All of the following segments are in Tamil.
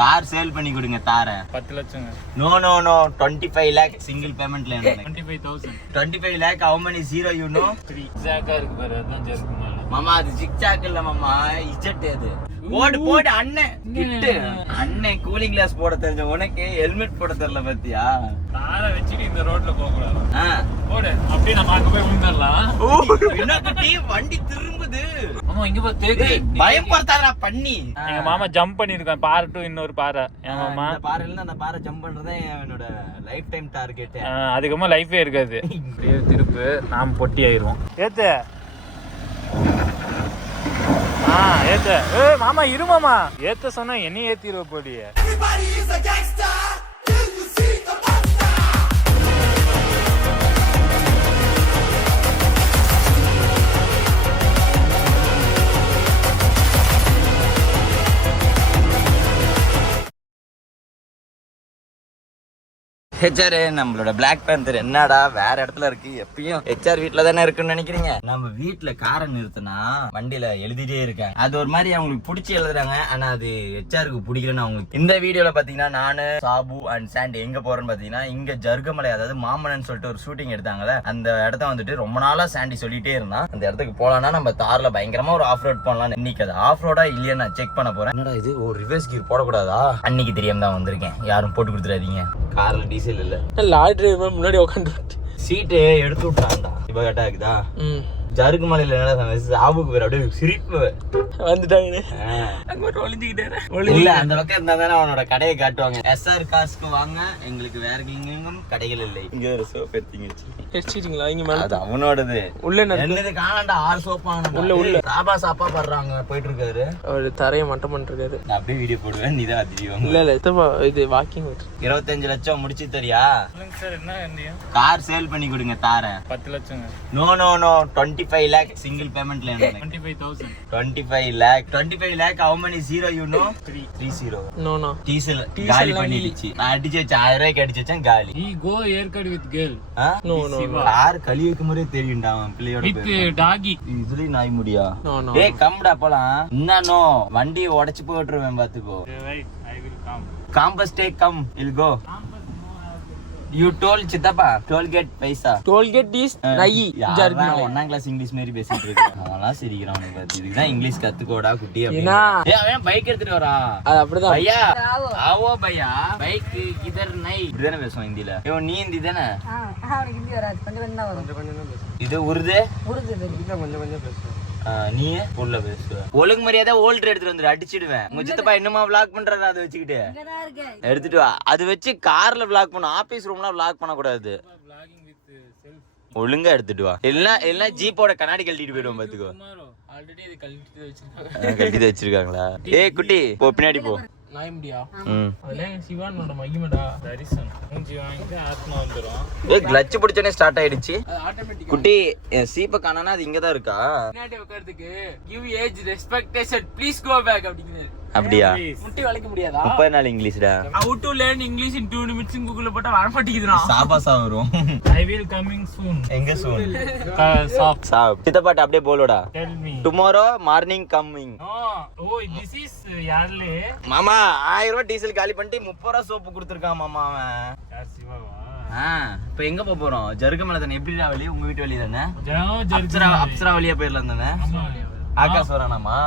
கார் சேல் பண்ணி கொடுங்க தார 10 லட்சம். நோ 25 lakh சிங்கிள் பேமெண்ட்ல. 25 lakh how many zero you know? 3 ஜாக்கா இருக்கு பாரு, அதான் ஜெர்மன் மாமா. அது ஜிக்ஜாக் இல்ல மாமா, இஜெட். அது போடு அண்ணன் கிட்டு. அண்ணன் கூலிங் கிளாஸ் போட தெரிஞ்ச உனக்கு ஹெல்மெட் போட தெரியல பாத்தியா? தார வச்சிட்டு இந்த ரோட்ல போக கூடாது. போடு அப்படியே நம்ம அங்க போய் விழுந்தறலாம். என்னக்கட்டி வண்டி திரும்புது. மாமா இங்க போ தேக்கு. பயப்படுறதா பண்ணி. எங்க மாமா ஜம்ப் பண்ணிருக்கான் பாறை டு இன்னொரு பாறை. என் மாமா அந்த பாறையில அந்த பாறை ஜம்ப் பண்றதே என்னோட லைஃப் டைம் டார்கெட். அதுக்கப்புறம் லைஃபே இருக்காது. அப்படியே திருப்பு நாம பொட்டி ஆயிருவோம். ஏத்து ஏத்த. மாமா இரு மாமா. ஏத்த சொன்னா என்ன ஏத்திடுவ போடிய. ஹெச்ஆர் நம்மளோட பிளாக் பேந்தர் என்னடா வேற இடத்துல இருக்கு? எப்பயும் ஹெச்ஆர் வீட்டுல தானே இருக்குன்னு நினைக்கிறீங்க? நம்ம வீட்டுல காரை நிறுத்தினா வண்டியில எழுதிட்டே இருக்காங்க. அது ஒரு மாதிரி அவங்களுக்கு பிடிச்சி எழுதுறாங்க. ஆனா அது ஹெச்ஆருக்கு பிடிக்கலன்னு அவங்களுக்கு. இந்த வீடியோல பாத்தீங்கன்னா நானு சாபு அண்ட் சாண்டி எங்க போறேன்னு பாத்தீங்கன்னா இங்க ஜர்கமலை, அதாவது மாமனன் சொல்லிட்டு ஒரு ஷூட்டிங் எடுத்தாங்கல்ல, அந்த இடத்த வந்துட்டு ரொம்ப நாளா சாண்டி சொல்லிட்டே இருந்தான் அந்த இடத்துக்கு போலாம்னா நம்ம தார்ல பயங்கரமா ஒரு ஆஃப் ரோட் பண்ணலாம். இன்னைக்கு அது ஆஃப் ரோடா இல்லையா நான் செக் பண்ண போறேன். என்னடா இது ஒரு ரிவர்ஸ் கீர் போடக்கூடாதா? அன்னைக்கு தெரியாம தான் வந்திருக்கேன். யாரும் போட்டு கொடுத்துடாதீங்க. கார்ல டீசல் இல்ல. லாரி டிரைவர் முன்னாடி உட்காந்து சீட்டே எடுத்து விட்டான்டா. இப்ப கரெக்டா இருக்குதா? ஜருக்கு மலையில சாபுக்கு பேர் அப்படியே சிரிப்பு வந்துட்டாங்க. இல்ல அந்த பக்கம் இருந்தா தானே அவனோட கடையை காட்டுவாங்க. SR காசுக்கு வாங்க, எங்களுக்கு வேற எங்கெங்கும் கடைகள் இல்லை. இங்க ஒரு சோப் எடுத்தீங்களா? இங்க மேல அது அவனோடது. உள்ள என்னது காணாண்டா 6 சோப் உள்ள சாபா சாப்பா பண்றாங்க போயிட்டு இருக்காரு. அவர் தரைய மட்டம் பண்ணிருக்காரு. நான் அப்படியே வீடியோ போடுவேன், நீதான் அதிரிவாங்க. இல்ல இது வாக்கிங் 25 லட்சம் முடிச்சு தரியா? சார் என்ன கார் சேல் பண்ணி கொடுங்க தார 10 லட்சம். No 25 lakh single payment la. 25 lakh how many zero you know? 3 no diesel gaali pannilichi na adiche 1000 rupaya adichechan gaali. He go haircut with girl. No car kaliyukku mure theriyunda avan piliyoda with doggy idhuli naai mudiya. No hey come da polam inna no vandi odachi poturuven paathuko. Right I will come. Campus take come will go. You told சித்தப்பா டோல்கேட் பைசா. டோல்கேட் இஸ் நயி. ஜர்மன் 1ஆம் கிளாஸ் இங்கிலீஷ் மாதிரி பேசிட்டு இருக்கான். அவனா சிரிக்கிறான். பாத்து இதுதான் இங்கிலீஷ் கத்துக்கோடா குட்டி அப்படினா. அவன் பைக் எடுத்துட்டு வரான். அது அப்படிதான். பையா ஆவோ பையா பைக் கிதர் நை இப்படிதானே பேசுவான் ஹிந்தில. நீ ஹிந்தி தானே? அவனுக்கு ஹிந்தி வராது. கொஞ்சம் தான் வரும். கொஞ்சம் பேசுவான். இது உருது கொஞ்சம் பேசுவான். நீ உள்ள பேசுவ. ஒழுங்கு மரியாதை ஓல்டர் எடுத்துட்டு வந்து அடிச்சிடுவேன். உங்க சித்தப்பா என்னமா விளாக் பண்றத அதை வச்சுக்கிட்டு எடுத்துட்டு வா. அது வச்சு கார்ல விளாக் பண்ண, ஆபீஸ் ரூம்ல விளாக் பண்ண கூடாது. ஒழுங்கா எடுத்துட்டு வா. எல்லாம் ஜீப்போட கண்ணாடி கழட்டிட்டு போயிடுவோம் பாத்துக்கோ. ஆல்ரெடி இது கழட்டி வச்சிருக்காங்களா? ஏய் குட்டி போ பின்னாடி போ. நாய்முடியா? அதெல்லாம் சிவானோட மகிமடா. தரிசன் மூஞ்சி வாங்கிட்டு ஆத்மா வந்துரும். ஏய் கிளட்ச் பிடிச்சனே ஸ்டார்ட் ஆயிடுச்சு. ஆட்டோமேட்டிக். குட்டி சீப்ப காணனா அது இங்க தான் இருக்கா? பின்னாடி உட்கார்றதுக்கு give age respectation please go back அப்படிங்குது. அப்படியா? முட்டி வளைக்க முடியாதா? 30 நாள் இங்கிலீஷ்டா. How to learn English in 2 minutes கூகுள்ல போட்டா வர மாட்டேங்குதுடா. சாபாசா வரும். I will coming soon. எங்க soon? சாப். சித்தப்பாட்ட அப்படியே போலோடா. Tell me. Tomorrow morning coming. Oh this is யார்லே? மாமா 1000 ரூபாய் டீசல் காலி பண்ணிட்டு 30 ரூபாய் சோப்பு கொடுத்திருக்கான் மாமா அவன். யார் சிவாவா? இப்போ எங்க போறோம்? ஜர்கமலை தானே. எப்படிடா வழி? உங்க வீட்டு வழி தானே? அப்சரா வழியா போயிடலாம் தானே? ஆகாஷ் வரானாமா?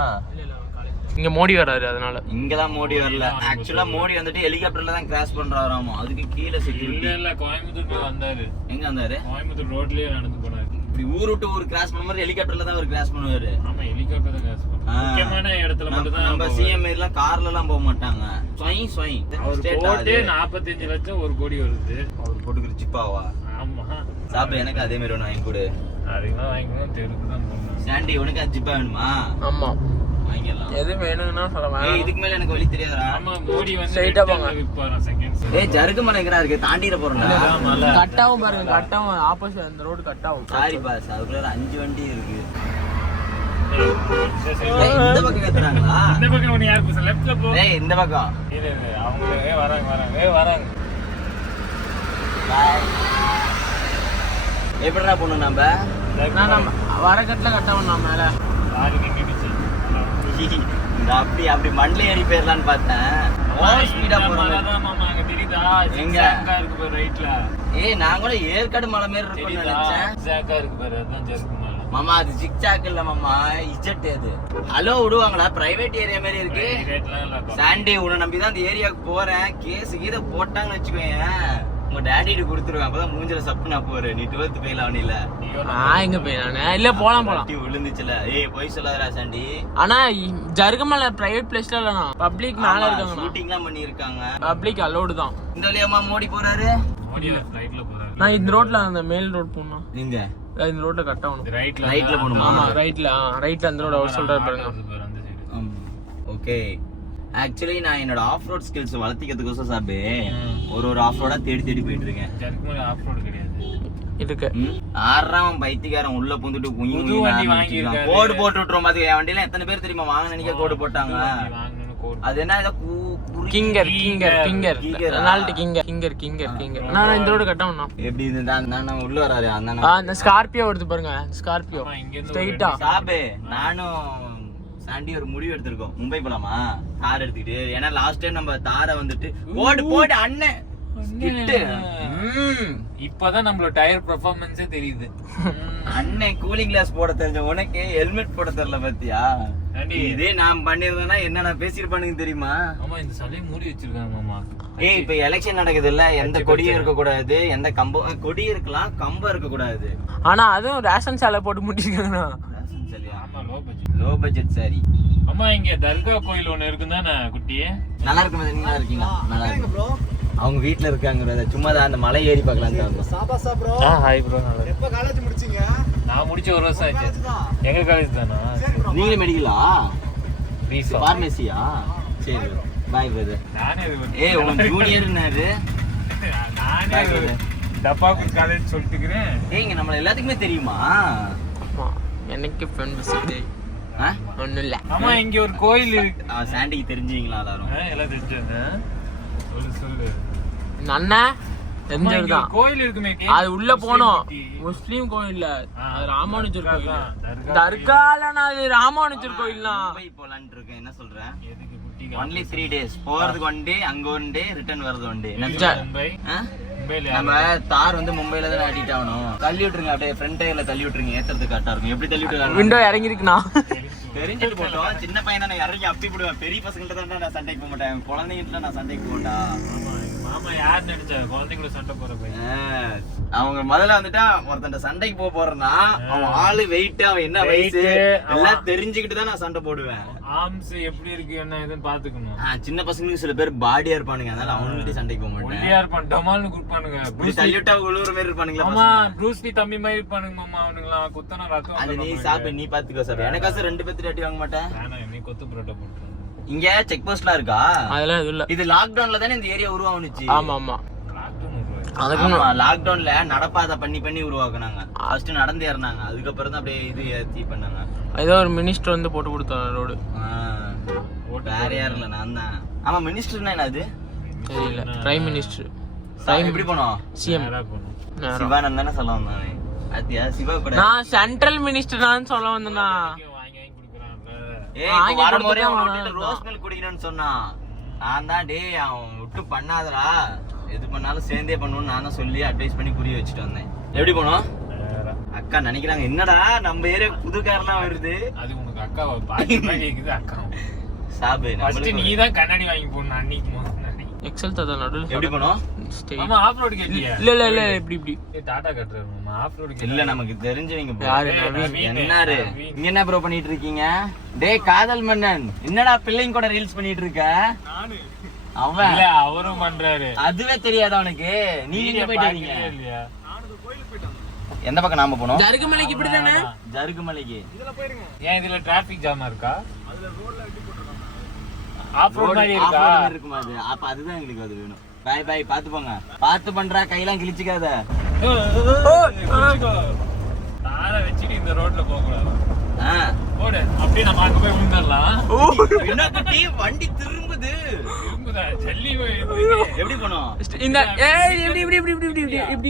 இங்க மோடி வராரு, அதனால இங்கதான் மோடி வரல. ஆக்சுவலா மோடி வந்துட்டு ஹெலிகாப்டர்ல தான் கிராஸ் பண்றாராமா. அதுக்கு கீழே செக்யூரிட்டி இல்ல. கோயம்புத்தூர்ல வந்தாரு. எங்க வந்தாரு? கோயம்புத்தூர் ரோட்லயே நடந்து போனாரு. இப்படி ஊர் விட்டு ஊர் கிராஸ் பண்ணும்போது ஹெலிகாப்டர்ல தான் அவர் கிராஸ் பண்ணுவாரு. ஆமா ஹெலிகாப்டர் தான் கிராஸ் பண்ணுவாரு. முக்கியமான இடத்துல மட்டும் தான். நம்ம சிஎம் எல்லாம் கார்ல எல்லாம் போக மாட்டாங்க. ஸ்வை அவர் போட்டே 45 லட்சம் 1 கோடி வருது. அவர் போட்டுக்கிற ஜிப்பாவா? ஆமா சாப்பிட. எனக்கு அதே மாதிரி ஒன்று வாங்கி கொடு. அதெல்லாம் வாங்கிக்கணும். தெருக்கு தான் போகணும். சாண்டி உனக்கு அது ஜிப்பா வேணுமா? ஆமா வாங்கிடலாம். எது வேணும்னா சொல்லுங்க. இதுக்கு மேல எனக்கு வழி தெரியாதா? ஆமா மோடி வந்து ஸ்ட்ரைட்டா போங்க. விப்பாரா செகண்ட்ஸ். ஜர்கமலை எங்கடா இருக்கு? தாண்டிர போறோம்ல. கட்டாவும் பாருங்க. கட்டாவும் ஆப்போசிட் அந்த ரோட் கட்டாவும். சாரி பாஸ், அதுக்குள்ள 5 வண்டி இருக்கு. இந்த பக்கம் ஏத்துறாங்களா? இந்த பக்கம் ஒன்னு யார் பேச? லெஃப்ட்ல போ. ஏய் இந்த பக்கம். இல்ல அவங்களே வராங்க. பை. எப்படிடா போணும் நம்ம? நான் வர கட்டல கட்டவும் நான் மேல. லாரி நின்னுச்சு. அப்படி அப்படி மண்ணில் ஏறி போயிடலான்னு பார்த்தேன். ஸ்பீடா போறேன். எங்க இருக்கு பாரு ரைட்ல. நான் கூட ஏற்காடு மலை மாதிரி இருக்கும்னு நினைச்சேன். இருக்கு பாரு அதான் ஜர்க்கு மலை. மாமா அது ஜிக்ஜாக் இல்ல மாமா, இஜெட் அது. ஹலோ விடுவாங்களா? பிரைவேட் ஏரியா மாதிரி இருக்கு. சாண்டி உன்னை நம்பிதான் அந்த ஏரியாவுக்கு போறேன். கேஸ் கீதை போட்டாங்கன்னு வச்சுக்கோங்க, உங்க டாடிட்டு கொடுத்துருவேன். அப்பதான் மூஞ்சில சப்பு நான் போறேன். நீ 12th போயில அவனில எங்க போயிடானே இல்ல போலாம் விழுந்துச்சுல. போய் சொல்லாதடா சாண்டி. ஆனா ஜர்கமல பிரைவேட் பிளேஸ்ல இல்லனா பப்ளிக் மேல இருக்காங்க. ஷூட்டிங்லாம் பண்ணி இருக்காங்க. பப்ளிக் அலோட் தான். இந்த வழியாமா மோடி போறாரு. மோடில ஃளைட்ல போறாரு. நான் இந்த ரோட்ல அந்த மேல் ரோட் போறேன். நீங்க இந்த ரோட்ல கட் ஆகணும். ரைட்ல போணுமா? ஆமா ரைட்ல அந்த ரோட் அவர் சொல்றாரு பாருங்க. ஓகே. ஆக்சுவலி நான் என்னோட ஆஃப் ரோட் ஸ்கில்ஸ் வளர்த்திக்கிறதுக்கோசம் சாபே ஒரு ஆஃப் ரோடா தேடி போயிட்டு இருக்கேன். ஜர்க்குமலை ஆஃப் ரோட் கிடையாது இருக்கு. ஆறாம் பைத்தியக்காரன் உள்ள பூந்துட்டு கோடு போட்டு விட்டுறோம். பாத்துக்க என் வண்டியில எத்தனை பேர் தெரியுமா வாங்க நினைக்க கோடு போட்டாங்க. அது என்ன கிங்கர் நான் இந்த ரோடு கட்டணும். எப்படி நான் உள்ள வராரு அந்த ஸ்கார்பியோ வருது பாருங்க. ஸ்கார்பியோ ஸ்ட்ரைட்டா சாபே நானும் சாண்டி ஒரு முடிவு எடுத்திருக்கோம். மும்பை போலாமா தார் எடுத்துக்கிட்டு? ஏன்னா லாஸ்ட் டைம் நம்ம தாரை வந்துட்டு போட்டு அண்ணன் இப்பதான் நம்மளோட டயர் பெர்ஃபார்மன்ஸே தெரியுது. அண்ணன் கூலிங் கிளாஸ் போட தெரிஞ்ச உனக்கு ஹெல்மெட் போட தெரியல பாத்தியா? இதே நான் பண்ணிருந்தேன்னா என்ன நான் பேசிருப்பானுங்க தெரியுமா? ஆமா இந்த சலையை மூடி வச்சிருக்காங்க மாமா. இப்ப எலெக்ஷன் நடக்குது இல்ல, எந்த கொடியும் இருக்க கூடாது, எந்த கம்பம் கொடி இருக்கலாம், கம்பம் இருக்க கூடாது. ஆனா அதுவும் ரேஷன் சாலை போட்டு முடிச்சிருக்காங்க. Low budget sorry. அம்மா இங்க தர்கா கோயில் ஒண்ணு இருக்குதானே குட்டி? நல்லா இருக்கு. நீங்க இருக்கீங்க? நல்லா இருக்கு ப்ரோ. அவங்க வீட்ல இருக்காங்க. சும்மா தான் அந்த மலை ஏறி பார்க்கலாம் தான். சாபாசா ப்ரோ. Hi bro. எப்ப காலேஜ் முடிச்சீங்க? நான் முடிச்ச ஒரு வருஷம் ஆச்சு. எங்க காலேஜ் தானா? நீங்க மெடிக்கலா? ஃபார்மசியா? சரி பை பிரதர். நானே உங்க ஜூனியர்னாரு. நானே டப்பாக்கு காலேஜ் சொல்லிட்டுக்கிறேன். இங்க நம்ம எல்லாத்துக்குமே தெரியுமா? எனக்கு ஃப்ரெண்ட் விசிட் ஒண்ணும் இல்ல. ஆமா இங்க ஒரு கோயில் இருக்கு. சாண்டிக்கு தெரிஞ்சீங்களா? எல்லாரும் தெரிஞ்சது. சொல்லு அண்ணா தெரிஞ்சதுதான். கோயில் இருக்குமே அது உள்ள போனோம். முஸ்லீம் கோயில்ல அது ராமானுஜர் கோயில். தர்காலனா அது ராமானுஜர் கோயில்னா. மும்பை போலான்னு இருக்கேன். என்ன சொல்றேன்? only 3 days. போறதுக்கு 1 day, அங்க 1 day, ரிட்டர்ன் வரது 1 day. மும்பை நம்ம தார் வந்து மும்பைல தான் ஆட்டிட்டு ஆகணும். தள்ளி விட்டுருங்க அப்படியே ஃப்ரண்ட் டயர்ல தள்ளி விட்டுருங்க. ஏத்துறதுக்கு கரெக்டா இருக்கும். எப்படி தள்ளி விட்டுருங்க? விண்டோ இறங்கி இருக்குனா தெரிஞ்சிட்டு போட்டோம். சின்ன பையனா நான் இறங்கி அப்பி போடுவேன். பெரிய பசங்கள்ட்ட தான் நான் சண்டைக்கு போக மாட்டேன். குழந்தைகிட்ட நான் சண்டைக்கு போகண்டா. மாமா யார் நினைச்சா குழந்தைங்கள சண்டை போற பையன்? அவங்க முதல்ல வந்துட்டா ஒருத்தன்ட்ட சண்டைக்கு போறேன்னா அவன் ஆளு வெயிட், அவன் என்ன வயசு எல்லாம் தெரிஞ்சுக்கிட்டு தான் நான் சண்டை போடுவேன். ஆர்ம்ஸ் எப்படி இருக்கு என்ன ஏதுன்னு பாத்துக்கணும். சின்ன பசங்களுக்கு சில பேர் பாடியா இருப்பானுங்க, அதனால அவங்கள்ட்ட சண்டைக்கு போக மாட்டேன். ஒல்லியா இருப்பான், டமால்னு குடுப்பானுங்க. தள்ளிவிட்டா உழுவுற மாதிரி இருப்பானுங்களா? ஆமா ப்ரூஸ் லீ தம்பி மாதிரி இருப்பானுங்க மாமா. அவனுங்களா குத்தனா ரத்தம். அது நீ சாப்பிடு, நீ பாத்துக்கோ சார். எனக்காசு 2 பேத்து அடி வாங்க மாட்டேன். நீ கொத்து புரோட்டா போட்டு. இங்க செக் போஸ்ட்லாம் இருக்கா? அதெல்லாம் இல்ல. இது லாக்டவுன்ல தானே இந்த ஏரியா உருவானுச்சு. ஆமா ஆமா லாக்டவுன்ல நடப்பாதை பண்ணி உருவாக்குனாங்க. ஃபர்ஸ்ட் நடந்து ஏறினாங்க, அதுக்கப்புறம் தான் அப்படியே இது ஏத்தி பண்ணாங்க. ஏதோ ஒரு மினிஸ்டர் வந்து போட்டு கொடுத்தாங்க ரோடு. வேற யாரும் இல்ல, நான் தான். ஆமா மினிஸ்டர்னா என்ன அது தெரியல. Prime minister. பிரைம் எப்படி போனோம்? சிஎம் சிவானந்த் தானே சொல்ல வந்தானே. அத்தியா சிவா கூட நான் சென்ட்ரல் மினிஸ்டர் தான் சொல்ல வந்தேனா. ஏய் வர முறை அவன் ரோஸ் மில்க் குடிக்கணும்னு சொன்னான். நான் தான் டேய் அவன் விட்டு பண்ணாதடா, எது பண்ணாலும் சேர்ந்தே பண்ணுவோம்னு நானும் சொல்லி அட்வைஸ் பண்ணி புரிய வச்சுட்டு வந்தேன். எப்படி போனோம்? அக்கா நினைக்கிறாங்க என்னடா நம்ம ஏரியா புது காரெல்லாம் வருது. அது உனக்கு அக்காவை பாத்து கேக்குது. அக்கா சாபே நீ தான் கண்ணாடி வாங்கி போடணும் அன்னைக்கு. எக்ஸல் தத நடுல எப்படி போனோம்? ஆமா ஆஃப் ரோட் கேட்டியா? இல்ல இப்படி டாடா கட்டறோம். மாமா ஆஃப் ரோட் இல்ல நமக்கு தெரிஞ்சவங்க. யாரு நவீன்? என்னாரு இங்க என்ன ப்ரோ பண்ணிட்டு இருக்கீங்க? டேய் காதல் மன்னன் என்னடா பிள்ளைங்க கூட ரீல்ஸ் பண்ணிட்டு இருக்க? நானு அவன் இல்ல அவரும் பண்றாரு. அதுவே தெரியாதா உனக்கு? நீங்க எங்க போயிட்டீங்க? இல்லையா நானும் கோயிலுக்கு போய்ட்டேன். எந்த பக்கம் நாம போறோம்? ஜர்குமலைக்கு இப்படி தானே? ஜர்குமலைக்கு இதல போயிருங்க. ஏன் இதுல டிராஃபிக் ஜாம் இருக்கா? அதுல ரோட்ல வெட்டி போட்டுறாங்க. ஆஃப் ரோட் மாதிரி இருக்கா? ஆஃப் ரோட் இருக்குமா அது? அப்ப அதுதான் எங்களுக்கு அது வேணும். பை பாத்து போங்க. பாத்து பண்றா, கையெல்லாம் கிழிச்சிக்காத. தார வெச்சிட்டு இந்த ரோட்ல போக கூடாது. போடு அப்படியே நம்ம அங்க போய் விழுந்தறலாம். என்ன குட்டி வண்டி திரும்புது. ஜல்லி எப்படி போனோம்? இந்த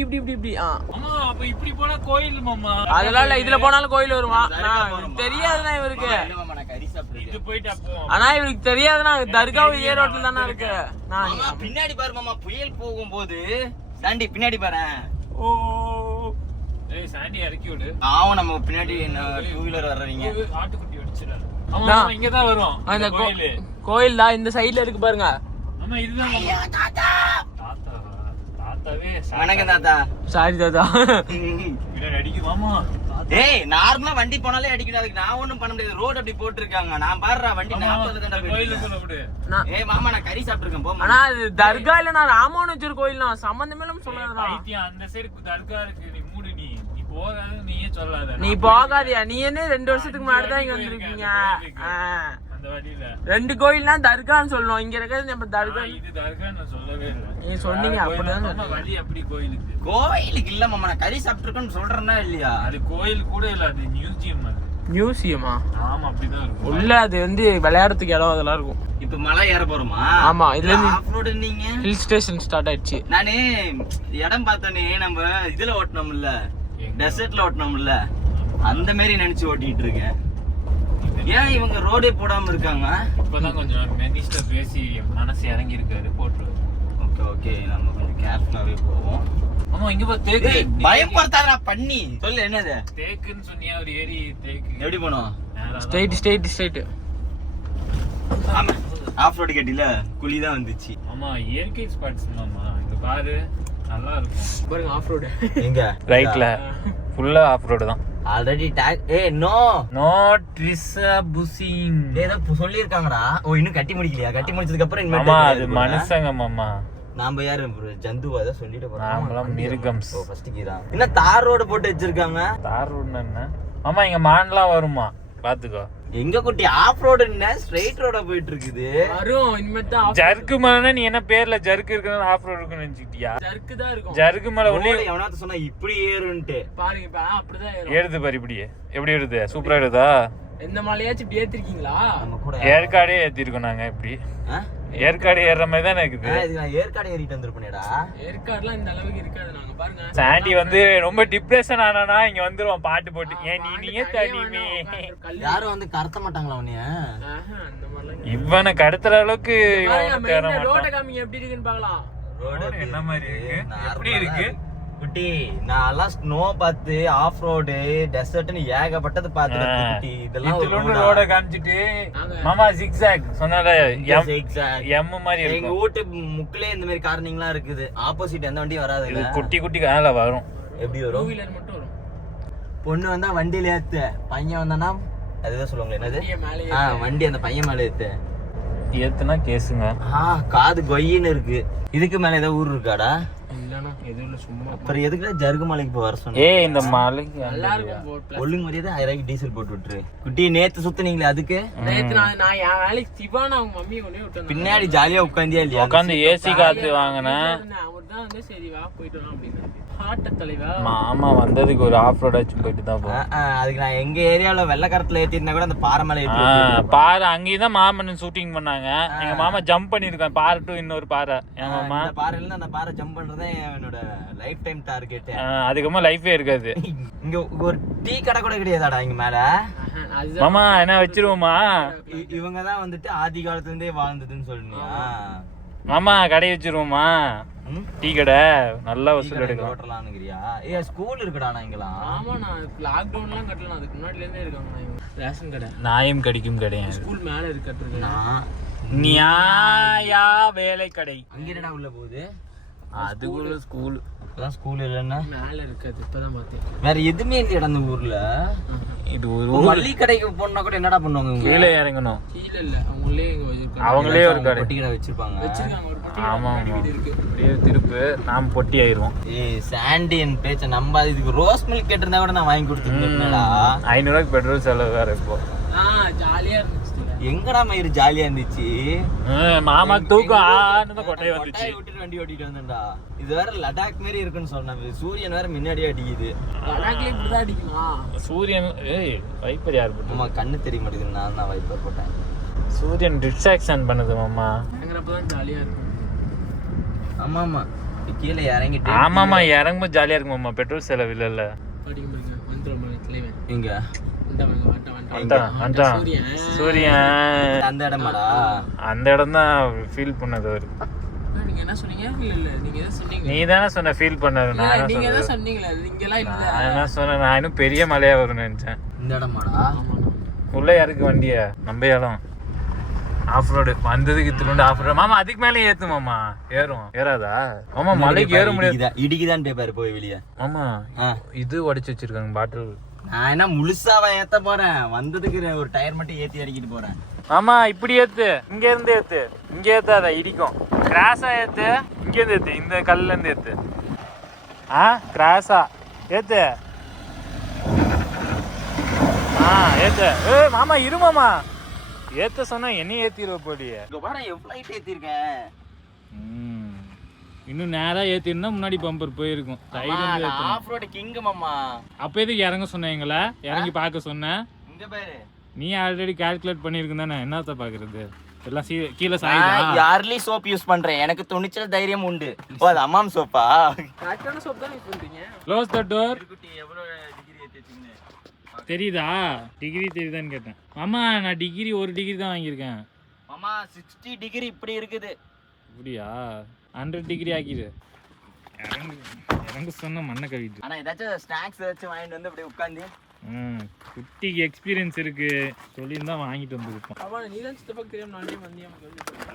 இப்படி அம்மா அப்ப இப்படி போனா கோயில் மாமா. அதெல்லாம் இல்ல, இதுல போனாலும் கோயில் வருமா? தெரியாதுனா இவருக்கு. இல்ல மாமா நான் கறி சாப்பிடுறேன். இது போயிட்டா போவோம். ஆனா இவருக்கு தெரியாதுன்னா தர்காவும் இதே ரோட்ல தானே இருக்கு. பின்னாடி பாரு மாமா, புயல் போகும்போது சாண்டி பின்னாடி பாரு. ஓ ஏய் சாண்டி இறக்கி விடு. ஆவும் நம்ம பின்னாடி 2 வீலர் வர்றவங்க ஆட்டுக்குட்டி வெடிச்சிராரு. ஆமா இங்க தான் வரும் அந்த கோயில் தான் இந்த சைடுல இருக்கு பாருங்க. ஆமா இதுதான் மாமா. தாத்தா தாத்தாவே வணக்கம் தாத்தா. சாரி தாத்தா. பின்னாடி அடிக்கு மாமா. ஏய் நார்மலா வண்டி போனாலே அடிக்குது. அதுக்கு நான் ஒண்ணும் பண்ண முடியாது. ரோட் அப்படி போட்டுருக்காங்க. நான் பாருடா வண்டி 40 தான கோயில்ல சொல்ல விடு. ஏய் மாமா நான் கறி சாப்பிட்டுருக்கேன் போ. ஆனா அது தர்கா இல்ல நான் ராமானுஜர் கோயில் நான் சம்பந்தமே இல்லாம சொல்லாதடா. ஐத்தியா அந்த சைடு தர்கா இருக்கு. நீ மூடு நீ போகாத நீயே சொல்லாத. நீ போகாதயா. நீ என்ன 2 வருஷத்துக்கு முன்னாடி தான் இங்க வந்திருக்கீங்க. அந்த வழியில 2 கோயில்னா தர்கான்னு சொல்லணும். இங்க இருக்கிறது நம்ம தர்கா. இது தர்கா நான் சொல்லவே இல்ல. நீ சொன்னீங்க அப்படிதான். நம்ம வழி அப்படி கோயிலுக்கு இல்ல மாமா. நான் கறி சாப்பிட்டுருக்கேன்னு சொல்றேன்னா இல்லையா? அது கோயில் கூட இல்ல, அது மியூசியம். அது மியூசியமா? ஆமா அப்படிதான் இருக்கும். உள்ள அது வந்து விளையாடுறதுக்கு இடம் அதெல்லாம் இருக்கும். இப்ப மலை ஏற போறோமா? ஆமா. இதுல இருந்து ஆஃப் ரோட் நீங்க ஹில் ஸ்டேஷன் ஸ்டார்ட் ஆயிடுச்சு. நானே இடம் பார்த்தனே நம்ம இதுல ஓட்டணும்ல, டெசர்ட்ல ஓட்டணும்ல, அந்த மாதிரி நினைச்சு ஓட்டிட்டு இருக்கேன். ஏன் இவங்க ரோடே போடாம இருக்காங்க? இப்பதான் கொஞ்சம் மினிஸ்டர் பேசி மனசு இறங்கி இருக்காரு, போட்டுருவாரு. ஓகே ஓகே நம்ம கொஞ்சம் கேர்ஃபுல்லாவே போவோம். ஆமா இங்க பா தேக்கு. பயப்படுத்தாதடா பண்ணி. சொல்லு என்னது? தேக்குன்னு சொன்னியா ஒரு ஏரி தேக்கு. எப்படி போறோம்? ஸ்ட்ரைட். ஆமா ஆஃப் ரோட் கேட்டில குழி தான் வந்துச்சு. ஆமா இயற்கை ஸ்பாட்ஸ் மாமா. இங்க பாரு நல்லா இருக்கும். பாருங்க ஆஃப் ரோட். எங்க? ரைட்ல. ஃபுல்லா ஆஃப் ரோட் தான். ஆல்ரெடி டாக் நோ ட்ரிசா புசிங் ஏதோ சொல்லி இருக்காங்கடா. ஓ இன்னும் கட்டி முடிக்கலையா? கட்டி முடிச்சதுக்கு அப்புறம் இன்னும் மாமா அது மனுஷங்க மாமா. நாம யாரு ஜந்துவா தான் சொல்லிட்டு போறோம். நாமலாம் மிருகம்ஸ். ஓ ஃபர்ஸ்ட் கீரா. என்ன தார் ரோட் போட்டு வச்சிருக்காங்க? தார் ரோட்னா என்ன மாமா? இங்க மான்லாம் வருமா? பாத்துக்கோ. எங்க குட்டி ஆஃப் ரோடு என்ன ஸ்ட்ரைட் ரோடா போயிட்டு இருக்குது. வரும் இனிமே தான். ஜர்க்கு மலைனா நீ என்ன பேர்ல ஜர்க்கு இருக்குன்னு ஆஃப் ரோட் இருக்குன்னு நினைச்சிட்டியா? ஜர்க்கு தான் இருக்கும். ஜர்க்கு மலை ஒண்ணே எவனாவது சொன்னா இப்படி ஏறுன்ட்டு பாருங்க. இப்ப அப்படிதான் ஏறும். ஏறுது பாரு இப்படியே. எப்படி ஏறுது? சூப்பரா ஏறுதா? எந்த மலையாச்சும் இப்படி ஏத்திருக்கீங்களா? நம்ம கூட ஏற்காடே ஏத்திருக்கோம் நாங்க. இப்படி ஏற்காடு ஏறுற மாதிரி தான் இருக்குது. நான் ஏற்காடு ஏறிட்டு வந்திருப்பேனேடா. ஏற்காடுலாம் இந்த அளவுக்கு இருக்காது. நாங்க பாருங்க சாண்டி வந்து ரொம்ப டிப்ரெஷன் ஆனானா இங்க வந்துருவான் பாட்டு போட்டு. ஏன் நீயே தனிமே. யாரும் வந்து கடத்த மாட்டாங்களா உன்னைய? அந்த மாதிரிலாம் இவனை கடத்துற அளவுக்கு இவன் தேற மாட்டான். ரோட காமிங்க எப்படி இருக்குன்னு பார்க்கலாம். ரோடு என்ன மாதிரி இருக்கு? எப்படி இருக்கு குட்டி? நான் எல்லாம் ஸ்னோ பார்த்து ஆஃப் ரோடு டெசர்ட்னு ஏகப்பட்டது பார்த்துட்டேன் குட்டி. இதெல்லாம் ரோட காமிச்சிட்டு மாமா ஜிக்ஸாக் சொன்னால எம் மாதிரி இருக்கு. எங்க வீட்டு முக்கிலே இந்த மாதிரி கார்னிங்லாம் இருக்குது. ஆப்போசிட் எந்த வண்டியும் வராது. இது குட்டி குட்டி கால வரும். எப்படி வரும்? 2 வீலர் மட்டும் வரும். பொண்ணு வந்தா வண்டியில ஏத்து, பையன் வந்தானா அதுதான் சொல்லுவாங்க என்னது? வண்டி அந்த பையன் மேல ஏத்துனா கேசுங்க. காது கொய்யின்னு இருக்கு. இதுக்கு மேல ஏதோ ஊர் இருக்காடா? அப்புறம் எதுக்குடா ஜர்கு மலைக்கு போய் வர சொன்ன? இந்த மலைக்கு ஒழுங்கு மரியாதை 1000 டீசல் போட்டு விட்டுரு குட்டி. நேத்து சுத்தினீங்களே அதுக்கு? நேத்து நான் என் வேலைக்கு சிவான் அவங்க மம்மி கொண்டே விட்டேன். பின்னாடி ஜாலியா உட்காந்தியா இல்லையா? உட்காந்து ஏசி காத்து வாங்கினேன். அவர்தான் வந்து சரி வா போயிட்டு வரலாம் அப்படின்னு. மாமா வந்ததுக்கு ஒரு ஆஃப் ரோட் ஆச்சு போயிட்டு தான் போவோம். அதுக்கு நான் எங்க ஏரியால வெள்ளக்காரத்துல ஏத்திருந்தா கூட அந்த பாறை மேல ஏத்தி பாறை அங்கேயும் தான் மாமன் ஷூட்டிங் பண்ணாங்க. எங்க மாமா ஜம்ப் பண்ணிருக்கான் பாறை டு இன்னொரு பாறை. என் மாமா பாறையில அந்த பாறை ஜம்ப் பண்றதே என்னோட லைஃப் டைம் டார்கெட். அதுக்கப்புறமா லைஃபே இருக்காது. இங்க ஒரு டீ கடை கூட கிடையாதாடா இங்க மேல? மாமா என்ன வச்சிருவோமா? இவங்கதான் வந்துட்டு ஆதி காலத்துல இருந்தே வாழ்ந்ததுன்னு சொல்லுங்க மாமா. கடை வச்சிருவோமா? டீ கடை நல்லா வசூல் எடுக்கலாம். ஓட்டலாம்ங்கறியா? ஸ்கூல் இருக்குடா இங்கலாம். ஆமா நான் லாக் டவுன்லாம் கட்டலாம். அதுக்கு முன்னாடில இருந்தே இருக்காங்க. ரேஷன் கடை நாயும் கடிக்கும் கடை. ஸ்கூல் மேல இருக்கறது. நியாயா வேலை கடை. அங்க என்னடா உள்ள போகுது? அது கூட ஸ்கூல். அதான் ஸ்கூல் இல்லன்னா மேல இருக்குது. இப்பதான் பார்த்தேன். வேற எதுமே இல்லையடா அந்த ஊர்ல. இது ஒரு மல்லி கடைக்கு போனா கூட என்னடா பண்ணுவாங்க? கீழே இறங்கணும். கீழ இல்ல அவங்களே ஒரு கடை பொட்டி கடை வச்சிருக்காங்க. ஆமா அப்படியே திருப்பு நாம பொட்டி ஆயிருவோம். சாண்டியன் பேச்ச நம்பாது. இதுக்கு ரோஸ் மில்க் கேட்டிருந்தா கூட நான் வாங்கி கொடுத்துருந்தேன்டா. 500 ரூபாய்க்கு பெட்ரோல் செலவு வேற. இப்போ ஜாலியா இருந்துச்சு. எங்கடா மயிறு ஜாலியா இருந்துச்சு. மாமா தூக்கம் ஆனத கொட்டையை வந்துச்சு. விட்டுட்டு வண்டி ஓட்டிட்டு வந்தேன்டா. இது வேற லடாக் மாதிரி இருக்குன்னு சொன்னாங்க. சூரியன் வேற முன்னாடியே அடிக்குது. லடாக்ல இப்படிதான் அடிக்குமா சூரியன்? வைப்பர் யார் போட்டு? ஆமா கண்ணு தெரிய மாட்டேங்குது. நான் தான் வைப்பர் போட்டேன். சூரியன் டிஸ்ட்ராக்ஷன் பண்ணுது மாமா. இறங்குறப்பதான் ஜாலியா இருக்கும். ஆமாமா கீழே இறங்கிட்டு. ஆமாமா இறங்கும்போது ஜாலியா இருக்கும் மாமா. பெட்ரோல் செலவு இல்ல. இங்க சூரியன் அந்த இடமாடா, அந்த இடம் தான் ஃபீல் பண்ணது அவரு. நீங்க என்ன சொன்னீங்க? இல்ல நீங்க என்ன சொன்னீங்க? நீ தானே சொன்ன ஃபீல் பண்ணது. நீங்க என்ன சொன்னீங்களா? நீங்க எல்லாம் இல்ல. நான் என்ன சொன்னேன், நான் இன்னும் பெரிய மலையா வரும்னு நினைச்சேன். இந்த இடமாடா உள்ள யாருக்கு வண்டிய நம்ம இடம் ஆஃப் ரோடு வந்ததுக்கு இத்துண்டு ஆஃப் ரோடு. மாமா அதுக்கு மேலே ஏத்து மாமா. ஏறும் ஏறாதா மாமா? மலைக்கு ஏற முடியாது, இடிக்குதான் பேப்பாரு போய் வெளியே. மாமா இது உடைச்சு வச்சிருக்காங்க பாட்டில். நான் என்ன முழுசாவா ஏத்த போறேன், வந்ததுக்கு ஒரு டயர் மட்டும் ஏத்தி இறக்கிட்டு போறேன். ஆமா இப்படி ஏத்து, இங்க இருந்து ஏத்து, இங்க ஏத்தாத இடிக்கும். கிராஸா ஏத்து, இங்க இருந்து ஏத்து, இந்த கல்லுல இருந்து ஏத்து. கிராஸா ஏத்து. ஏத்து. மாமா இரு மாமா, ஏத்த சொன்னா என்ன ஏத்திடுவ போலியே. எவ்வளவு ஏத்திருக்கேன். இன்னும் நேரா ஏத்திருந்தா முன்னாடி பம்பர் போயிருக்கும். ஆஃப் ரோட் கிங் மாமா. அப்ப எதுக்கு இறங்க சொன்னீங்களா? இறங்கி பார்க்க சொன்னேன். இங்க பாரு, நீ ஆல்ரெடி கால்குலேட் பண்ணிருக்க தானே, என்னத்த பாக்குறது எல்லாம் கீழே சாயுதா. யார்லி சோப் யூஸ் பண்றேன், எனக்கு துணிச்சல் தைரியம் உண்டு. ஓ அது அம்மாம் சோப்பா? கரெக்டான சோப் தான் யூஸ் பண்றீங்க. Close the door. எவ்வளவு டிகிரி ஏத்திட்டீங்க தெரியுதா? டிகிரி தெரியுதான்னு கேட்டேன். மாமா நான் டிகிரி 1 டிகிரி தான் வாங்கியிருக்கேன். மாமா 60 டிகிரி இப்படி இருக்குது. இப்படியா? 100 டிகிரி ஆக்கிடு. இறங்கு சொன்ன மண்ணை கவிட்டு. ஆனா ஏதாச்சும் ஸ்நாக்ஸ் ஏதாச்சும் வாங்கிட்டு வந்து அப்படியே உட்காந்து. குட்டிக்கு எக்ஸ்பீரியன்ஸ் இருக்கு சொல்லியிருந்தா வாங்கிட்டு வந்துருப்போம்.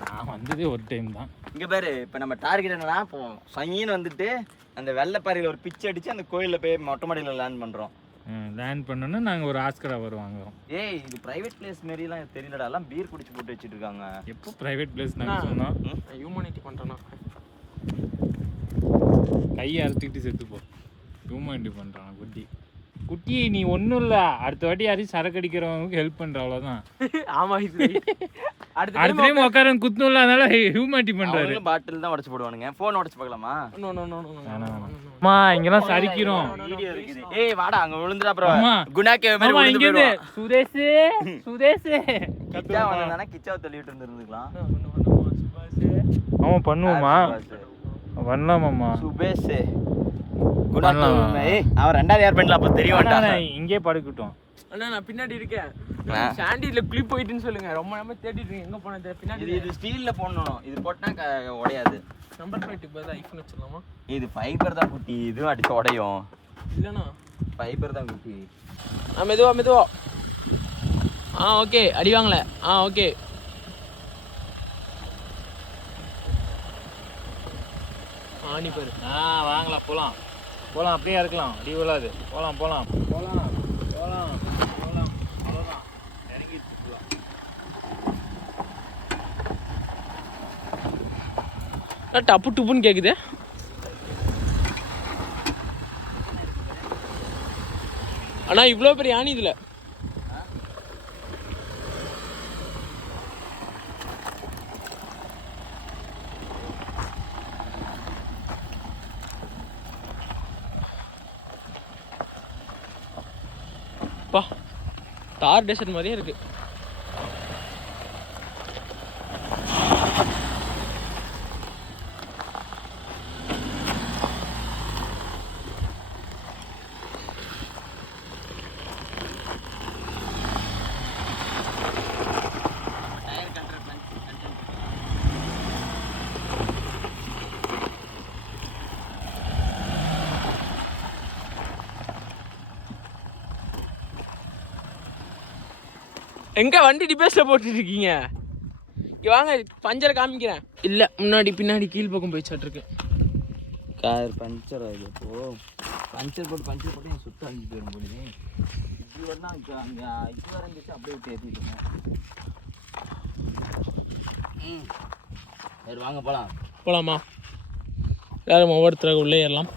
நான் வந்ததே ஒரு டைம் தான். இங்க பாரு, இப்ப நம்ம டார்கெட் என்னன்னா, இப்போ சங்கின்னு வந்துட்டு அந்த வெள்ளைப்பாறையில ஒரு பிச்சை அடிச்சு அந்த கோயில்ல போய் மொட்டை மாடியில லேண்ட் பண்றோம். லேண்ட் பண்ணோன்னா நாங்கள் ஒரு ஆஸ்கரா வருவாங்க. ஏய் இது பிரைவேட் பிளேஸ் மாரிலாம் தெரியலடா, எல்லாம் பீர் குடிச்சு போட்டு வச்சுட்டு இருக்காங்க. எப்போ பிரைவேட் பிளேஸ் நாங்கள் சொன்னோம்? ஹியூமனிட்டி பண்ணுறோன்னா கையை அறுத்துக்கிட்டு செத்துப்போ. ஹியூமனிட்டி பண்ணுறான் குட்டி. குட்டி நீ ஒன்றும் இல்லை, அடுத்த வாட்டி யாரையும் சரக்கு அடிக்கிறவங்களுக்கு ஹெல்ப் பண்ணுற அவ்வளோதான். ஆமாம், இது அடுத்த டைம் உட்கார குத்தும், அதனால ஹியூமனிட்டி பண்றாரு. பாட்டில் தான் உடைச்சு போடுவானுங்க. போன் உடைச்சு பார்க்கலாமா? அம்மா இங்கெல்லாம் சரிக்கிறோம். ஏய் வாடா அங்க விழுந்துடா. அப்புறம் குணாக்கே மாதிரி விழுந்து போயிடுவான். சுரேஷ் சுரேஷ் கிச்சா வந்தானே, கிச்சாவை தள்ளிட்டு இருந்துக்கலாம். ஆமா பண்ணுவோமா? பண்ணலாமாம்மா. சுபேஷ் குணாக்கே அவன் 2வது ஏர் பண்ணல, அப்ப தெரிய வேண்டாம். இங்கே படுக்கட்டும். அண்ணா நான் பின்னாடி இருக்கேன். சாண்டில கிளிப் போயிட்டுன்னு சொல்லுங்க. ரொம்ப நேரமா தேடிட்டு இருக்கேன், எங்க போனது பின்னாடி. இது ஸ்டீல்ல போடணும், இது போட்டா உடையாது. நம்பர் பிளேட்டுக்கு பதிலா ஐபோன் வச்சிரலாமா? இது ஃபைபர் தான் குட்டி, இது அடிச்சு உடையும். இல்லனா ஃபைபர் தான் குட்டி. மெதுவா. ஓகே அடி வாங்கல. ஓகே நீ பாரு. வாங்கலாம், போலாம் அப்படியே இருக்கலாம். அடி விழாது. போலாம் அவ்வளோதான் இறங்கிட்டு போலாம். டப்பு டுப்புன்னு கேக்குது. ஆனா இவ்வளோ பெரிய ஆணி இதுல. தார் டெசர்ட் மாதிரியே இருக்கு. எங்க வண்டி டிபேஸ்ல போட்டுட்டு இருக்கீங்க? இங்க வாங்க, பஞ்சரை காமிக்கிறேன். இல்ல முன்னாடி பின்னாடி கீழ் பக்கம் போயிச்சாட்டு இருக்கு. கார் பஞ்சர் ஆகுது. இப்போ பஞ்சர் போட்டு என் சுத்த அழிஞ்சு போயிடும் போடுது. இது வரலாம் அங்கே இது வர இருந்துச்சு, அப்படியே விட்டு ஏற்றிட்டுங்க. சரி வாங்க போகலாமா? எல்லாரும் ஒவ்வொருத்தராக உள்ளே ஏறலாம்.